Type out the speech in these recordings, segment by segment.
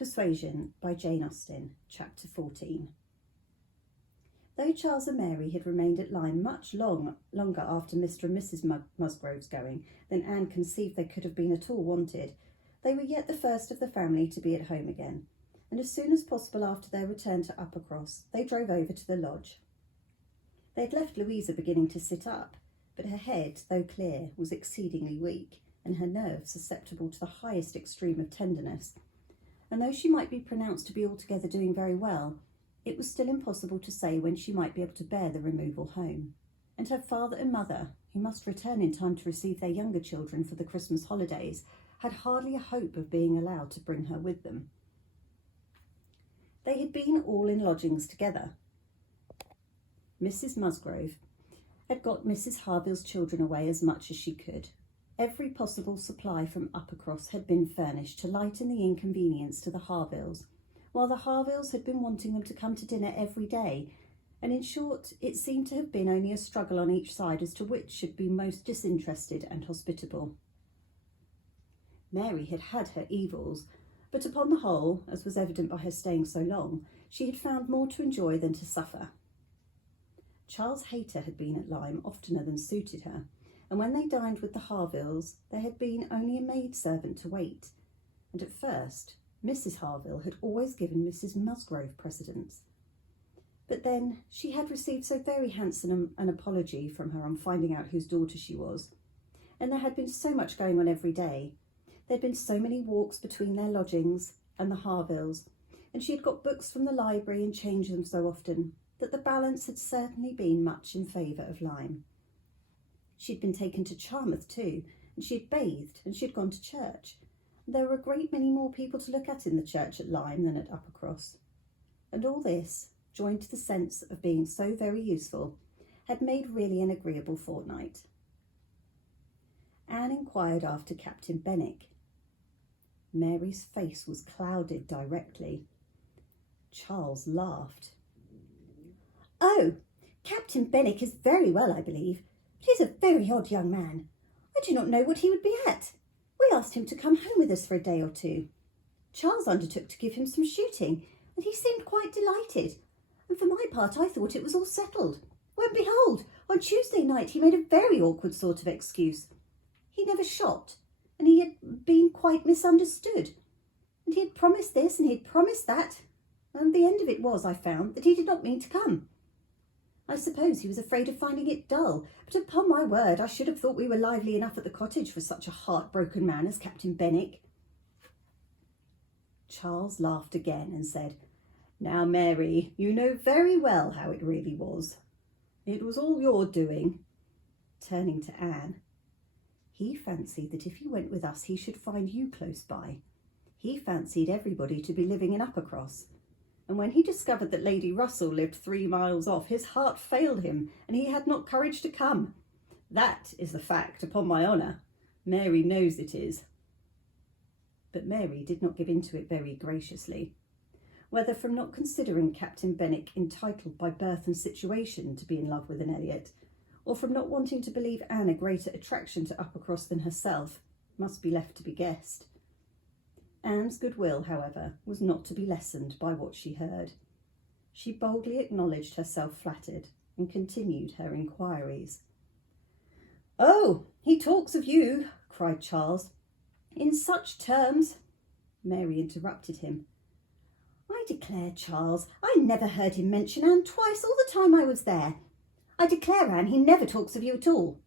Persuasion by Jane Austen, Chapter 14. Though Charles and Mary had remained at Lyme much longer after Mr. and Mrs. Musgrove's going than Anne conceived they could have been at all wanted, they were yet the first of the family to be at home again, and as soon as possible after their return to Uppercross, they drove over to the lodge. They had left Louisa beginning to sit up, but her head, though clear, was exceedingly weak, and her nerves susceptible to the highest extreme of tenderness. And though she might be pronounced to be altogether doing very well, it was still impossible to say when she might be able to bear the removal home. And her father and mother, who must return in time to receive their younger children for the Christmas holidays, had hardly a hope of being allowed to bring her with them. They had been all in lodgings together. Mrs. Musgrove had got Mrs. Harville's children away as much as she could. Every possible supply from Uppercross had been furnished to lighten the inconvenience to the Harvilles, while the Harvilles had been wanting them to come to dinner every day, and in short, it seemed to have been only a struggle on each side as to which should be most disinterested and hospitable. Mary had had her evils, but upon the whole, as was evident by her staying so long, she had found more to enjoy than to suffer. Charles Hayter had been at Lyme oftener than suited her, and when they dined with the Harvilles, there had been only a maid-servant to wait, and at first Mrs. Harville had always given Mrs. Musgrove precedence. But then she had received so very handsome an apology from her on finding out whose daughter she was, and there had been so much going on every day. There had been so many walks between their lodgings and the Harvilles, and she had got books from the library and changed them so often, that the balance had certainly been much in favour of Lyme. She had been taken to Charmouth too, and she had bathed, and she had gone to church. There were a great many more people to look at in the church at Lyme than at Uppercross. And all this, joined to the sense of being so very useful, had made really an agreeable fortnight. Anne inquired after Captain Benwick. Mary's face was clouded directly. Charles laughed. "Oh, Captain Benwick is very well, I believe. But he is a very odd young man. I do not know what he would be at. We asked him to come home with us for a day or two. Charles undertook to give him some shooting, and he seemed quite delighted. And for my part, I thought it was all settled. When behold, on Tuesday night he made a very awkward sort of excuse. He never shot, and he had been quite misunderstood. And he had promised this, and he had promised that. And the end of it was, I found, that he did not mean to come. I suppose he was afraid of finding it dull, but upon my word, I should have thought we were lively enough at the cottage for such a heartbroken man as Captain Benwick." Charles laughed again and said, "Now, Mary, you know very well how it really was. It was all your doing." Turning to Anne, "He fancied that if he went with us he should find you close by. He fancied everybody to be living in Uppercross. And when he discovered that Lady Russell lived 3 miles off, his heart failed him, and he had not courage to come. That is the fact, upon my honour. Mary knows it is." But Mary did not give in to it very graciously. Whether from not considering Captain Benwick entitled by birth and situation to be in love with Anne Elliot, or from not wanting to believe Anne a greater attraction to Uppercross than herself, must be left to be guessed. Anne's goodwill, however, was not to be lessened by what she heard. She boldly acknowledged herself flattered and continued her inquiries. "Oh, he talks of you," cried Charles. "In such terms—" Mary interrupted him. "I declare, Charles, I never heard him mention Anne twice all the time I was there. I declare, Anne, he never talks of you at all."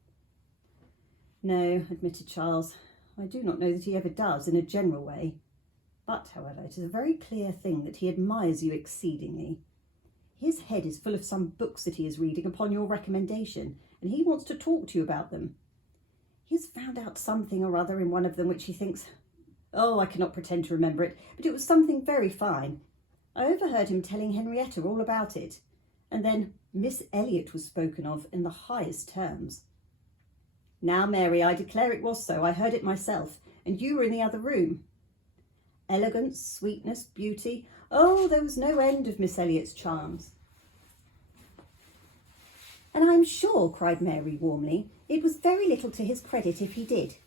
"No," admitted Charles, "I do not know that he ever does in a general way. But, however, it is a very clear thing that he admires you exceedingly. His head is full of some books that he is reading upon your recommendation, and he wants to talk to you about them. He has found out something or other in one of them which he thinks, I cannot pretend to remember it, but it was something very fine. I overheard him telling Henrietta all about it, and then Miss Elliot was spoken of in the highest terms. Now, Mary, I declare it was so. I heard it myself, and you were in the other room. Elegance, sweetness, beauty. Oh, there was no end of Miss Elliot's charms." "And I'm sure," cried Mary warmly, "it was very little to his credit if he did.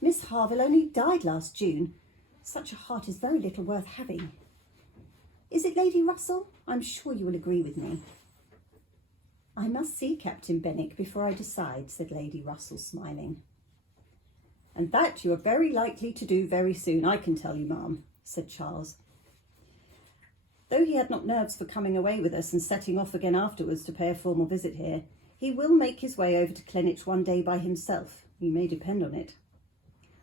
Miss Harville only died last June, Such a heart is very little worth having. Is it, Lady Russell? I'm sure you will agree with me. I must see Captain Benwick before I decide, said Lady Russell, smiling. And that you are very likely to do very soon, I can tell you, ma'am, said Charles. Though he had not nerves for coming away with us and setting off again afterwards to pay a formal visit here, he will make his way over to Clenwich one day by himself, you may depend on it.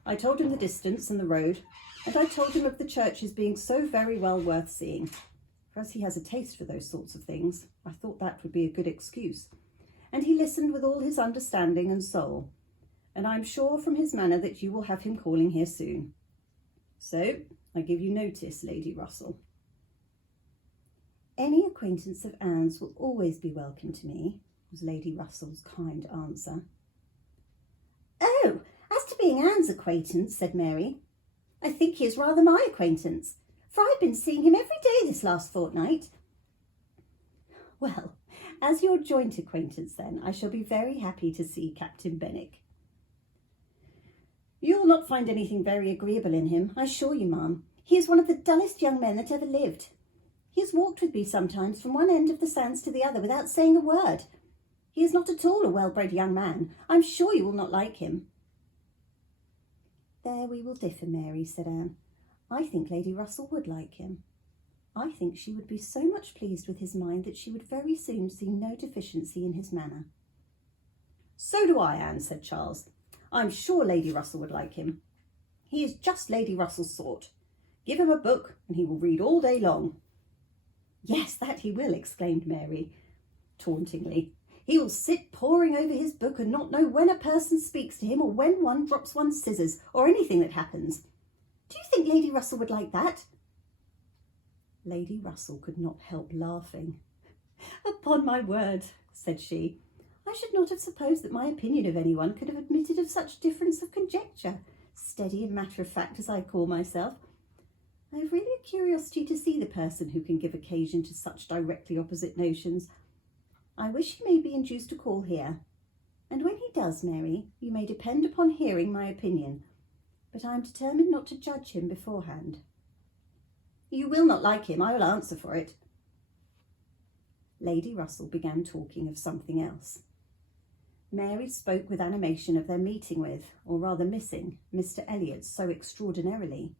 I told him the distance and the road, and I told him of the churches being so very well worth seeing. For as he has a taste for those sorts of things, I thought that would be a good excuse. And he listened with all his understanding and soul, and I am sure from his manner that you will have him calling here soon. So, I give you notice, Lady Russell. Any acquaintance of Anne's will always be welcome to me, was Lady Russell's kind answer. Oh, as to being Anne's acquaintance, said Mary, I think he is rather my acquaintance, for I've been seeing him every day this last fortnight. Well, as your joint acquaintance, then, I shall be very happy to see Captain Benwick. You will not find anything very agreeable in him, I assure you, ma'am. He is one of the dullest young men that ever lived. He has walked with me sometimes from one end of the sands to the other without saying a word. He is not at all a well-bred young man. I'm sure you will not like him. There we will differ, Mary, said Anne. I think Lady Russell would like him. I think she would be so much pleased with his mind that she would very soon see no deficiency in his manner. So do I, Anne, said Charles. I'm sure Lady Russell would like him. He is just Lady Russell's sort. Give him a book and he will read all day long. Yes, that he will, exclaimed Mary, tauntingly. He will sit poring over his book and not know when a person speaks to him or when one drops one's scissors or anything that happens. Do you think Lady Russell would like that? Lady Russell could not help laughing. Upon my word, said she, I should not have supposed that my opinion of anyone could have admitted of such difference of conjecture, steady and matter-of-fact as I call myself. I have really a curiosity to see the person who can give occasion to such directly opposite notions. I wish he may be induced to call here. And when he does, Mary, you may depend upon hearing my opinion, but I am determined not to judge him beforehand. You will not like him, I will answer for it. Lady Russell began talking of something else. Mary spoke with animation of their meeting with, or rather missing, Mr. Elliot so extraordinarily.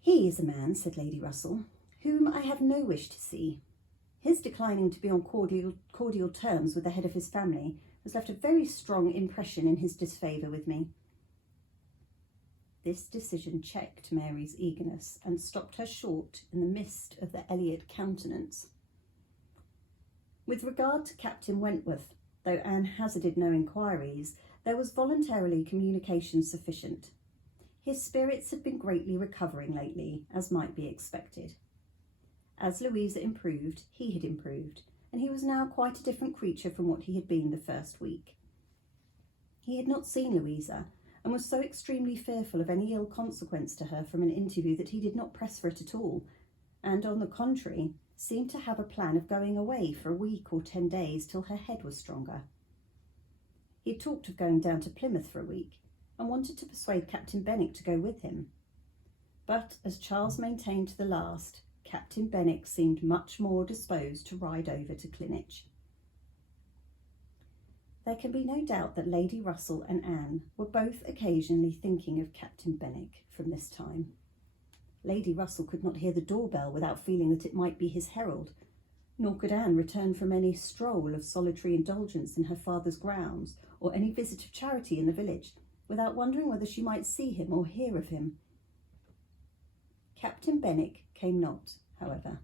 He is a man, said Lady Russell, whom I have no wish to see. His declining to be on cordial terms with the head of his family has left a very strong impression in his disfavour with me. This decision checked Mary's eagerness and stopped her short in the midst of the Elliot countenance. With regard to Captain Wentworth, though Anne hazarded no inquiries, there was voluntarily communication sufficient. His spirits had been greatly recovering lately, as might be expected. As Louisa improved, he had improved, and he was now quite a different creature from what he had been the first week. He had not seen Louisa, and was so extremely fearful of any ill consequence to her from an interview that he did not press for it at all, and, on the contrary, seemed to have a plan of going away for a week or 10 days till her head was stronger. He had talked of going down to Plymouth for a week, and wanted to persuade Captain Benwick to go with him. But, as Charles maintained to the last, Captain Benwick seemed much more disposed to ride over to Cleverness. There can be no doubt that Lady Russell and Anne were both occasionally thinking of Captain Benwick from this time. Lady Russell could not hear the doorbell without feeling that it might be his herald, nor could Anne return from any stroll of solitary indulgence in her father's grounds or any visit of charity in the village without wondering whether she might see him or hear of him. Captain Benwick came not, however.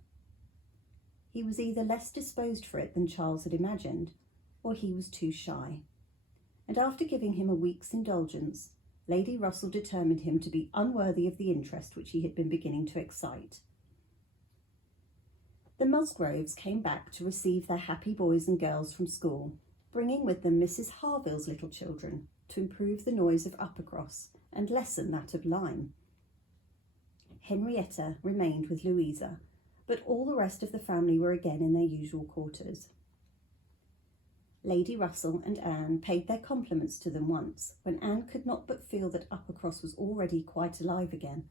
He was either less disposed for it than Charles had imagined, or he was too shy, and after giving him a week's indulgence, Lady Russell determined him to be unworthy of the interest which he had been beginning to excite. The Musgroves came back to receive their happy boys and girls from school, bringing with them Mrs. Harville's little children to improve the noise of Uppercross and lessen that of Lyme. Henrietta remained with Louisa, but all the rest of the family were again in their usual quarters. Lady Russell and Anne paid their compliments to them once, when Anne could not but feel that Uppercross was already quite alive again.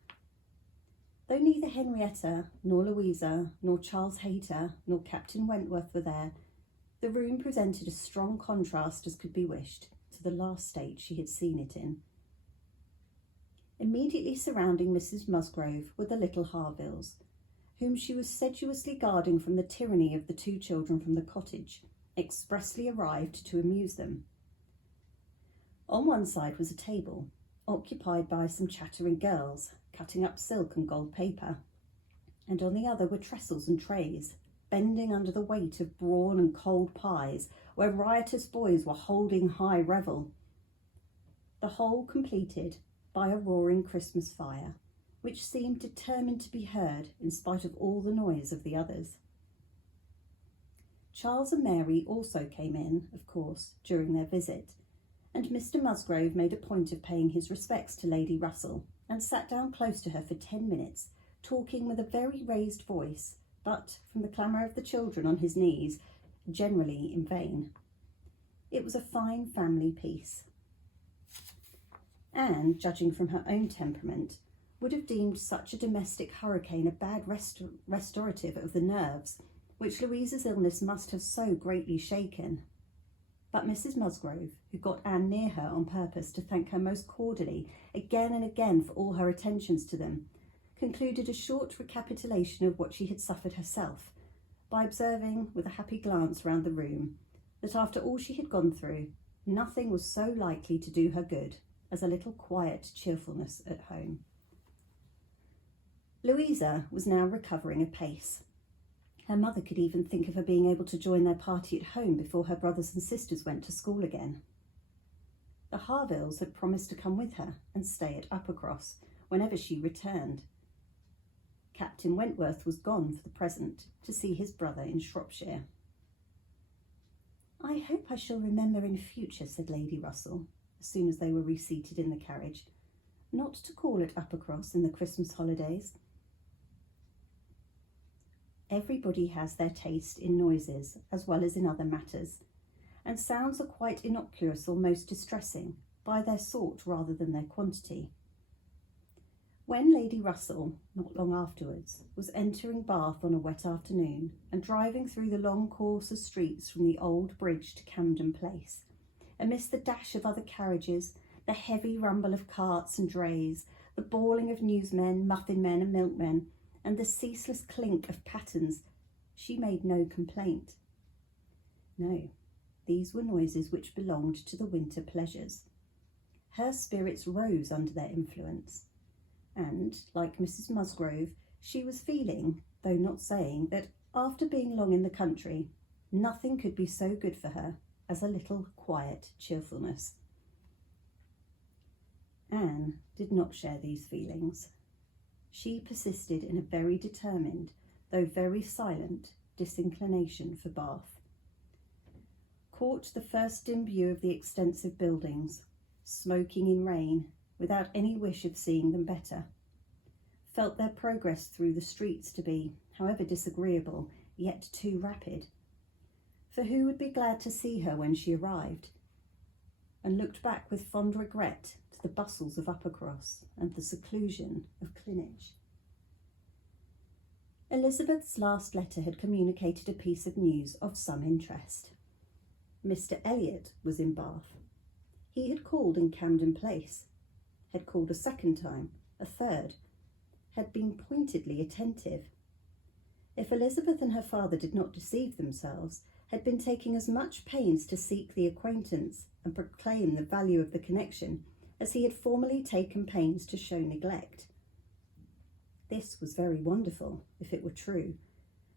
Though neither Henrietta, nor Louisa, nor Charles Hayter, nor Captain Wentworth were there, the room presented as strong contrast as could be wished to the last state she had seen it in. Immediately surrounding Mrs. Musgrove were the little Harvilles, whom she was sedulously guarding from the tyranny of the two children from the cottage, expressly arrived to amuse them. On one side was a table, occupied by some chattering girls, cutting up silk and gold paper, and on the other were trestles and trays, bending under the weight of brawn and cold pies, where riotous boys were holding high revel. The whole completed by a roaring Christmas fire, which seemed determined to be heard in spite of all the noise of the others. Charles and Mary also came in, of course, during their visit, and Mr. Musgrove made a point of paying his respects to Lady Russell, and sat down close to her for 10 minutes, talking with a very raised voice, but, from the clamour of the children on his knees, generally in vain. It was a fine family piece. Anne, judging from her own temperament, would have deemed such a domestic hurricane a bad restorative of the nerves, which Louisa's illness must have so greatly shaken. But Mrs. Musgrove, who got Anne near her on purpose to thank her most cordially again and again for all her attentions to them, concluded a short recapitulation of what she had suffered herself, by observing, with a happy glance round the room, that after all she had gone through, nothing was so likely to do her good as a little quiet cheerfulness at home. Louisa was now recovering apace. Her mother could even think of her being able to join their party at home before her brothers and sisters went to school again. The Harvilles had promised to come with her and stay at Uppercross whenever she returned. Captain Wentworth was gone for the present to see his brother in Shropshire. "I hope I shall remember in future," said Lady Russell, as soon as they were reseated in the carriage, "not to call at Uppercross in the Christmas holidays." Everybody has their taste in noises as well as in other matters, and sounds are quite innocuous or most distressing, by their sort rather than their quantity. When Lady Russell, not long afterwards, was entering Bath on a wet afternoon and driving through the long course of streets from the Old Bridge to Camden Place, amidst the dash of other carriages, the heavy rumble of carts and drays, the bawling of newsmen, muffin men and milkmen, and the ceaseless clink of pattens, she made no complaint. No, these were noises which belonged to the winter pleasures. Her spirits rose under their influence, and, like Mrs. Musgrove, she was feeling, though not saying, that after being long in the country, nothing could be so good for her as a little quiet cheerfulness. Anne did not share these feelings. She persisted in a very determined, though very silent, disinclination for Bath. Caught the first dim view of the extensive buildings, smoking in rain, without any wish of seeing them better. Felt their progress through the streets to be, however disagreeable, yet too rapid. For who would be glad to see her when she arrived? And looked back with fond regret to the bustles of Uppercross and the seclusion of Clinich. Elizabeth's last letter had communicated a piece of news of some interest. Mr. Elliot was in Bath. He had called in Camden Place, had called a second time, a third, had been pointedly attentive. If Elizabeth and her father did not deceive themselves, had been taking as much pains to seek the acquaintance and proclaim the value of the connection as he had formerly taken pains to show neglect. This was very wonderful, if it were true,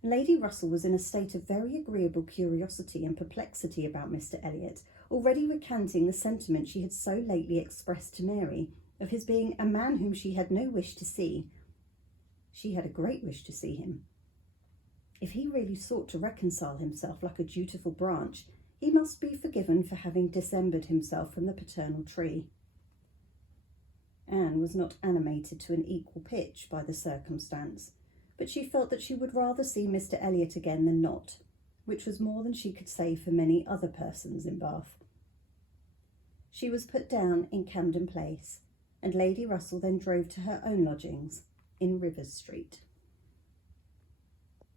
and Lady Russell was in a state of very agreeable curiosity and perplexity about Mr. Elliot, already recanting the sentiment she had so lately expressed to Mary, of his being a man whom she had no wish to see. She had a great wish to see him. If he really sought to reconcile himself like a dutiful branch, he must be forgiven for having dissembered himself from the paternal tree. Anne was not animated to an equal pitch by the circumstance, but she felt that she would rather see Mr. Elliot again than not, which was more than she could say for many other persons in Bath. She was put down in Camden Place, and Lady Russell then drove to her own lodgings in Rivers Street.